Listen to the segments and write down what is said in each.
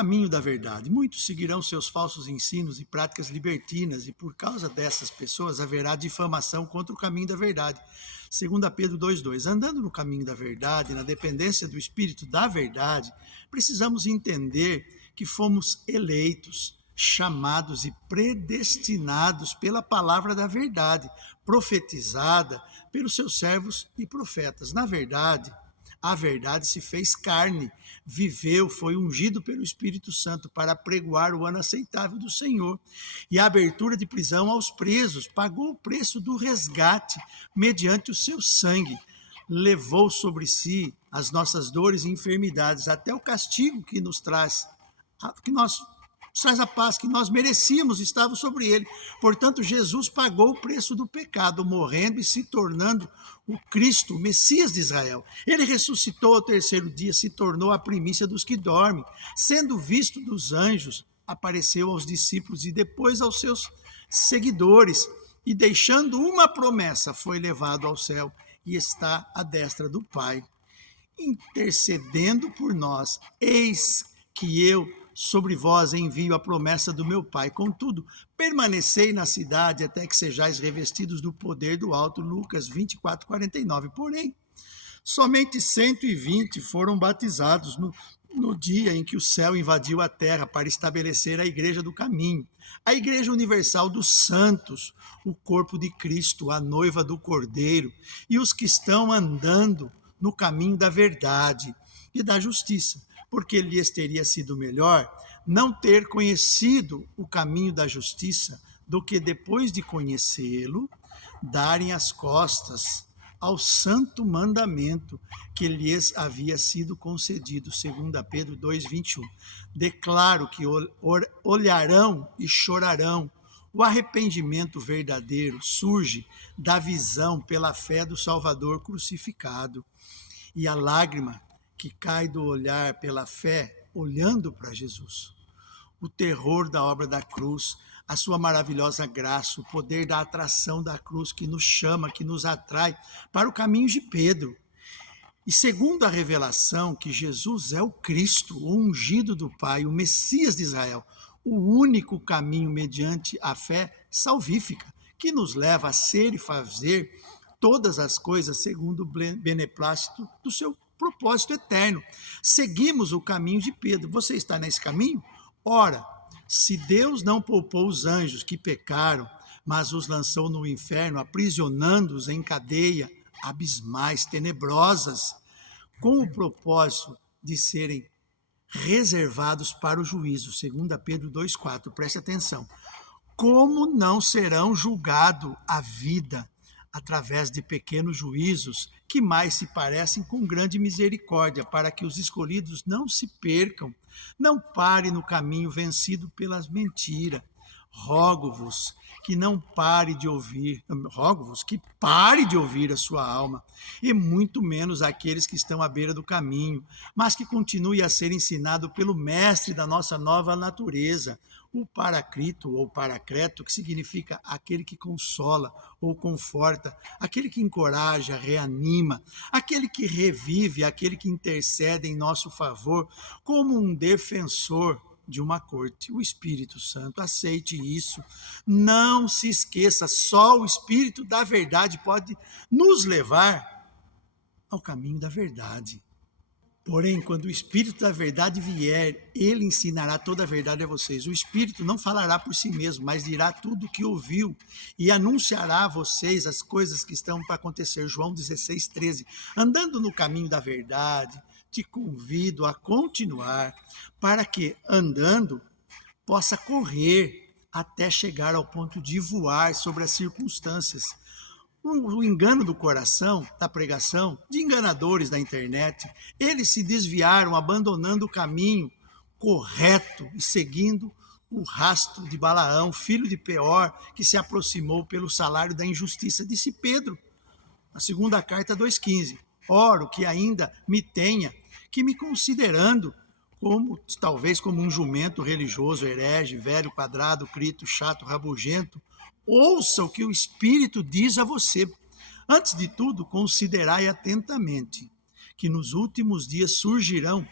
caminho da verdade. Muitos seguirão seus falsos ensinos e práticas libertinas, e por causa dessas pessoas haverá difamação contra o caminho da verdade. 2 Pedro 2,2. Andando no caminho da verdade, na dependência do Espírito da verdade, precisamos entender que fomos eleitos, chamados e predestinados pela palavra da verdade, profetizada pelos seus servos e profetas. Na verdade, a verdade se fez carne, viveu, foi ungido pelo Espírito Santo para pregoar o ano aceitável do Senhor e a abertura de prisão aos presos, pagou o preço do resgate mediante o seu sangue, levou sobre si as nossas dores e enfermidades, até o castigo que nos traz a paz que nós merecíamos estava sobre ele. Portanto, Jesus pagou o preço do pecado, morrendo e se tornando o Cristo, o Messias de Israel. Ele ressuscitou ao terceiro dia, se tornou a primícia dos que dormem. Sendo visto dos anjos, apareceu aos discípulos e depois aos seus seguidores. E deixando uma promessa, foi levado ao céu e está à destra do Pai, intercedendo por nós. Eis que eu sobre vós envio a promessa do meu Pai. Contudo, permanecei na cidade até que sejais revestidos do poder do alto. Lucas 24:49. Porém, somente 120 foram batizados no dia em que o céu invadiu a terra para estabelecer a igreja do caminho, a igreja universal dos santos, o corpo de Cristo, a noiva do Cordeiro, e os que estão andando no caminho da verdade e da justiça, porque lhes teria sido melhor não ter conhecido o caminho da justiça do que, depois de conhecê-lo, darem as costas ao santo mandamento que lhes havia sido concedido. 2 Pedro 2:21. Declaro que olharão e chorarão. O arrependimento verdadeiro surge da visão pela fé do Salvador crucificado, e a lágrima que cai do olhar pela fé, olhando para Jesus. O terror da obra da cruz, a sua maravilhosa graça, o poder da atração da cruz que nos chama, que nos atrai para o caminho de Pedro. E segundo a revelação que Jesus é o Cristo, o ungido do Pai, o Messias de Israel, o único caminho mediante a fé salvífica, que nos leva a ser e fazer todas as coisas segundo o beneplácito do seu propósito eterno. Seguimos o caminho de Pedro. Você está nesse caminho? Ora, se Deus não poupou os anjos que pecaram, mas os lançou no inferno, aprisionando-os em cadeia abismais, tenebrosas, com o propósito de serem reservados para o juízo. 2 Pedro 2:4. Preste atenção. Como não serão julgados a vida através de pequenos juízos que mais se parecem com grande misericórdia, para que os escolhidos não se percam, não parem no caminho vencido pelas mentiras. Rogo-vos que pare de ouvir a sua alma, e muito menos aqueles que estão à beira do caminho, mas que continue a ser ensinado pelo mestre da nossa nova natureza, o Paraclito ou Paracreto, que significa aquele que consola ou conforta, aquele que encoraja, reanima, aquele que revive, aquele que intercede em nosso favor, como um defensor de uma corte. O Espírito Santo, aceite isso. Não se esqueça, só o Espírito da verdade pode nos levar ao caminho da verdade. Porém, quando o Espírito da verdade vier, ele ensinará toda a verdade a vocês. O Espírito não falará por si mesmo, mas dirá tudo o que ouviu e anunciará a vocês as coisas que estão para acontecer. João 16:13. Andando no caminho da verdade, te convido a continuar, para que, andando, possa correr até chegar ao ponto de voar sobre as circunstâncias. O engano do coração, da pregação, de enganadores da internet, eles se desviaram, abandonando o caminho correto e seguindo o rastro de Balaão, filho de Peor, que se aproximou pelo salário da injustiça. Disse Pedro, na segunda carta 2,15, oro que ainda me tenha, que me considerando talvez como um jumento religioso, herege, velho, quadrado, crito, chato, rabugento, ouça o que o Espírito diz a você. Antes de tudo, considerai atentamente que nos últimos dias surgirão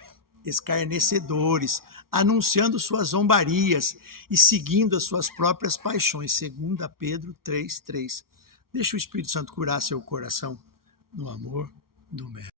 escarnecedores, anunciando suas zombarias e seguindo as suas próprias paixões. 2 Pedro 3:3. Deixa o Espírito Santo curar seu coração no amor do Mestre.